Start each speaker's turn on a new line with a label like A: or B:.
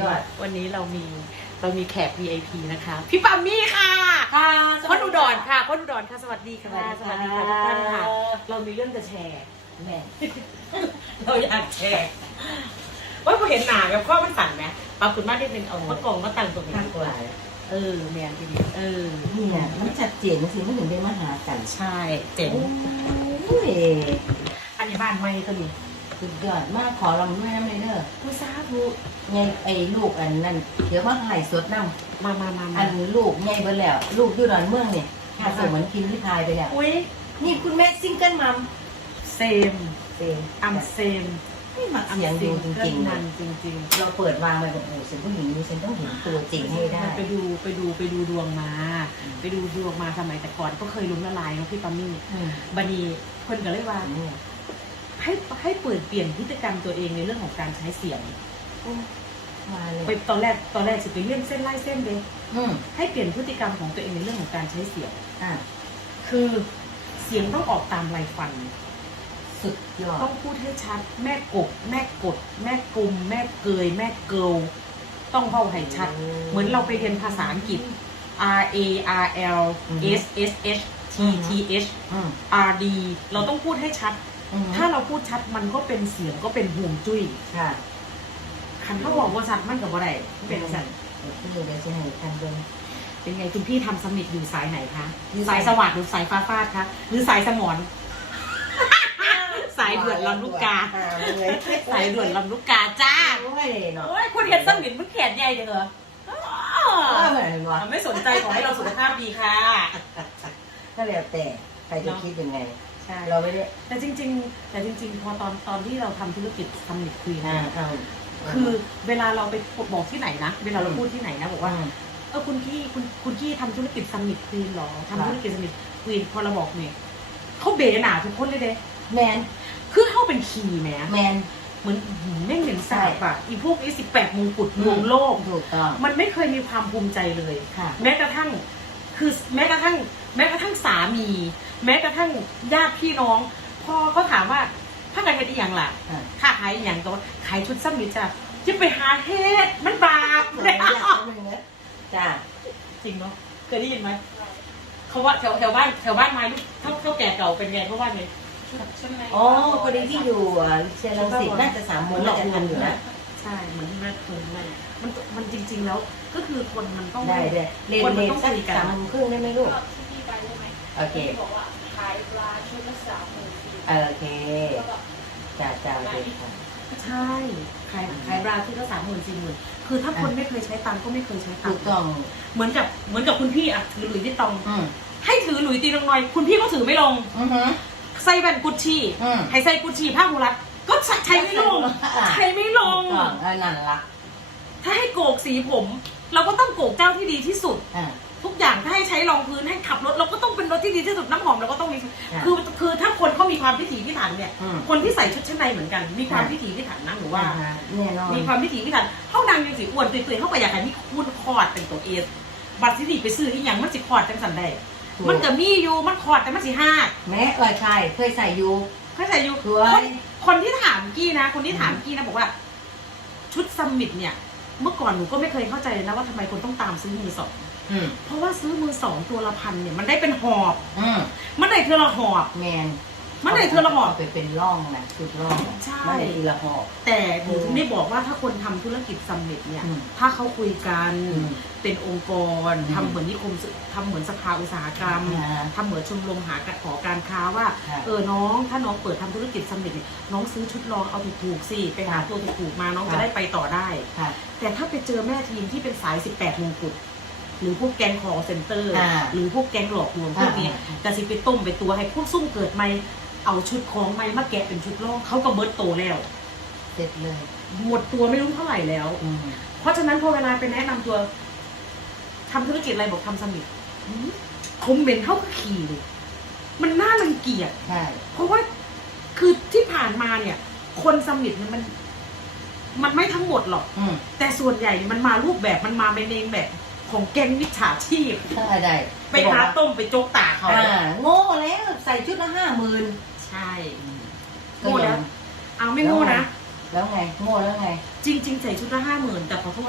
A: ยอด
B: วันนี้เรามีเรามีแขก VIP นะคะ พี่ปามมี่ค่ะ
A: ค่ะ
B: คนอุดรค่ะคนอุดรค่ะ สวัสดีค่ะ สวัสดีค่ะทุกท่านค่ะ เรามีเรื่องจะแชร์
A: แม่
B: เราอยากแชร์ว่าพอเห็นหนากับข้อมันสั่นไหมปรากฏมากที่เป็นเอาข้อกล่องมาตั้งตรงนี้
A: ทาง
B: ดี
A: ก
B: กว่า
A: ลาย
B: เออแมนทีเดียวเออ
A: นี่ไงมันชัดเจนสิมันถึงได้มาหากัน
B: ใช่เจ๋ง
A: โอ้ย
B: อันนี้บ้านไม่ตัวนี้
A: สุดยอดมากขอลำแม่เลยเด้อ
B: กูทราบดู
A: ไงไอ้ลูกอันนั้นเดี๋ยวมาใหายสดน้
B: มามามาำมา
A: อันลูกไงเบิดแล้ว ลูกอยู่ดอนเมืองเนี่ยถ้าส่งเหมือนคิมที่พายไปแล้ว
B: อุ้ย
A: นี่คุณแม่ซิงเกิลมัม
B: เซม
A: เซม
B: อัมเซม
A: ไม่มักเสียงดูจริงๆ
B: มั
A: นะ
B: นจริง ๆ
A: เราเปิดวางไปบอกโอ้ฉันผู้หญิงนี้ฉันต้องเห็นตัวจริงให้ได้
B: ไปดูไปดูไปดูดวงมา ไปดูดวงมาสมัยแต่ก่อนก็เคยล้มละลายเนาะพี่ปามี่
A: อืม
B: บันีเพิ่นก็เลยว่า
A: เนี่ย
B: ให้ให้เปิดเปลี่ยนพฤติกรรมตัวเองในเรื่องของการใช้เสียง
A: มาเลย
B: ไปตอนแรกตอนแรกสิไปเลี่ยงเส้นไล่เส้นเลย
A: อืม
B: ให้เปลี่ยนพฤติกรรมของตัวเองในเรื่องของการใช้เสียง
A: อะ
B: คือเสียงต้องออกตามลายฟัน
A: สุดยอด
B: ต้องพูดให้ชัด แม่กบ แม่กด แม่กลุม แม่เกย แม่เกิลต้องเบาให้ชัดเหมือนเราไปเรียนภาษาอังกฤษ R A R L S S H T T H
A: อืม
B: R D เราต้องพูดให้ชัด
A: อืม
B: ถ้าเราพูดชัดมันก็เป็นเสียงก็เป็นห่วงจุ้ย
A: ค่ะ
B: คันเขาบอกว่าชัดมันกับว่าไรเป็นสัน
A: เดี๋ยวพี่เดี๋ยวจะให้ทางเดิน
B: เป็นไงคุณพี่ทำสมิธอยู่สายไหนคะ
A: อยู่
B: สา
A: สายย
B: สวัสดิ์หรือสายฟ้าฟาดคะหรือสายสมอนสายด่วนลำลูกกาสายด่วนลำลูกกาจ้า
A: โอ้ยเนาะ
B: โอ้ยคุณเห็นสมิธมึงแขนใหญ่จังเหรออ้อ
A: เออเหมือนวะ
B: ไม่สนใจขอให้เราสุขภาพดีค่ะ
A: ก็แล้วแต่ใครจะคิดยังไง
B: ใช่
A: เราไม่ได้
B: แต่จริง ๆ แต่จริง ๆ พอตอนตอนที่เราทำธุรกิจสมิธคุย
A: อ่า
B: นะ
A: เอา
B: คือเวลาเราไปบอกที่ไหนนะ เวลาเราพูดที่ไหนนะบอกว่า
A: อืม
B: เออคุณพี่คุณคุณพี่ทำธุรกิจสมิธควีนหรอ
A: ค่ะ
B: ทำธุรกิจสมิธควีนพอเราบอกเนี่ยเขาเบหนาทุกคนเลยเด้
A: แมน
B: คือเขาเป็นคีย์แหม
A: แมน
B: เหมือนหืมแม่งเหมือนสาบอะอีพวกนี้สิบแปดมงกุฎ
A: อืม
B: รวมโลก
A: ถูกต้อง
B: มันไม่เคยมีความภูมิใจเลย
A: ค่ะ
B: แม้กระทั่งคือแม้กระทั่ง แม้กระทั่งสามี แม้กระทั่งญาติพี่น้อง พอเขาถามว่า ถ้าการเฮ็ดอีหยังล่ะ
A: อะ
B: ค่าขายอีหยังก็ว่าขายชุดสมิธจ้ะจะไปหาเฮ็ดมันบาป
A: เหมือนอยากเป็นเนื้อจ้า
B: จริงเนาะเคยได้ยินไหมเขาว่าแถวแถวบ้านแถวบ้านไม้ลูกเท่าเท่าแก่เก่าเป็นไงเขาว่าไง
A: อ๋อพอดีที่อยู่อะเชียงรังสิตน่าจะสามโมงน่าจะทันอยู่นะ
B: ใช่เหมือนแม่ทุนแม่มันมันจริง ๆ แล้วก็คือคนมันต้อง
A: ได้เลยเรียน
B: คนมั
A: เรี
B: น
A: ยน
B: ต้อง
A: สัก
B: คุยกัน
A: สามโมงครึ่งได้ไหมลูก
C: ก็ที่พี่ไปใช่ไหม
A: โอเค
C: ที่บอกว่า
A: เออโอเค
C: แล้วก็
A: จ้าจ้าโอเคค่ะ
B: ใช่ขายขายบราที่ก็สามหมื่นสี่หมื่นคือถ้าคนไม่เคยใช้ตังค์ก็ไม่เคยใช้ตั
A: ถู
B: ง
A: ก
B: ค์
A: ต้อง
B: เหมือนกับเหมือนกับคุณพี่อะถือหลุยส์ที่ตอง
A: อืม
B: ให้ถือหลุยส์ตีลงหน่อย คุณพี่ก็ถือไม่ลง
A: อือฮึ
B: ใส่แว่นกุชชี่
A: อืม
B: ให้ใส่กุชชี่ผ้าหูรัดก็ใช้ไม่ลง
A: อะ
B: ใช้ไม่ลง
A: ถูกต้องเออนั่นละ
B: ถ้าให้โกกสีผม เราก็ต้องโกกเจ้าที่ดีที่สุด
A: อ่า
B: ทุกอย่างถ้า ให้ใช้รองพื้นให้ขับรถเราก็ต้องเป็นรถที่ดีที่สุดน้ำหอมเราก็ต้องมี
A: ค่ะ
B: คือคือถ้าคนเขามีความพิถีพิถันเนี่ย
A: อืม
B: คนที่ใส่ชุดชั้นในเหมือนกัน มีความ
A: ค่ะ
B: พิถีพิถันนะหนูว่า
A: อ่ฮะแน่นอน
B: มีความพิถีพิถันเขาดังยังสิอ้วนตุยๆเขาก็อยากให้มีคุณคอร์ดเป็นตัวเอสบัตรที่ดีไปซื้อที่ยังมันสิคอร์ดจังสันได้
A: ถูก
B: มันก็มีอยู่มันคอร์ดแต่มันสิห้า
A: แม่เออใช่เคยใส่อยู่
B: เข้าใจอยู่
A: สวย
B: คนคนที่ถามกี้นะ คนที่ถามกี้นะบอกว่า ชุดซัมมิตเนี่ย เมื่อก่อนหนูก็ไม่เคยเข้าใจเลยนะว่าทำไมคนต้องตามซื้อมือสอง
A: อืม
B: เพราะว่าซื้อมือสองตัวละพันเนี่ยมันได้เป็นหอบ
A: อืม
B: มันได้เทอละหอบ
A: แมน
B: มันได้เทอละหอบา
A: ไปเป็นร่องนะชุดร่อง
B: ใช่
A: มันได้ทีละหอบ
B: แต่หนู
A: อืม
B: ถึงได้บอกว่าถ้าคนทำธุรกิจซัมมิตเนี่ย
A: อืม
B: ถ้าเขาคุยกัน
A: อืม
B: เป็นองค์กร
A: อืม
B: ทำเหมือนนิคมสึทำเหมือนสภาอุตสาหกรรม
A: อ่า
B: ทำเหมือนชมรมหาขอการค้าว่า
A: ค่ะ
B: เออน้องถ้าน้องเปิดทำธุรกิจซัมมิตเนี่ยน้องซื้อชุดลองเอาถูกๆสิไปหาตัวถูกๆมาน้องจะได้ไปต่อได้
A: ค่ะ
B: แต่ถ้าไปเจอแม่ทีมที่เป็นสาย 18มงกุฎหรือพวกแก๊งคอเซ็นเตอร์
A: อ่า
B: หรือพวกแก๊งหลอกลวงพวกเนี้ย
A: อ่า
B: กระสิไปต้มไปตัวให้พวกซุ่มเกิดไม่เอาชุดของไม่มาแกะเป็นชุดล่องเขาก็เบิร์ตโตแล้ว
A: เสร็จเลย
B: หมดตัวไม่รู้เท่าไหร่แล้ว
A: อืม
B: เพราะฉะนั้นพอเวลาไปแนะนำตัวทำธุรกิจอะไรบอกทำสมิธคอมเมนต์เท่ากับขี่เลยมันน่ารังเกียจ
A: ใช่
B: เพราะว่าคือที่ผ่านมาเนี่ย คนสมิธเนี่ยมัน มันไม่ทั้งหมดหรอก
A: อืม
B: แต่ส่วนใหญ่เนี่ยมันมารูปแบบมันมาในในแบบของแก๊งมิจฉาชีพ
A: ถ้าอะไร
B: ไปหาต้มไปโจกตาเขา
A: อ่าโง่แล้วใส่ชุดละห้าหมื่น
B: ใช่ โง่แล้ว เอาไม่โง่นะ
A: ยแล้วไง โง่แล้วไง
B: จริง ๆ ใส่ชุดละห้าหมื่นแต่ขอโทษ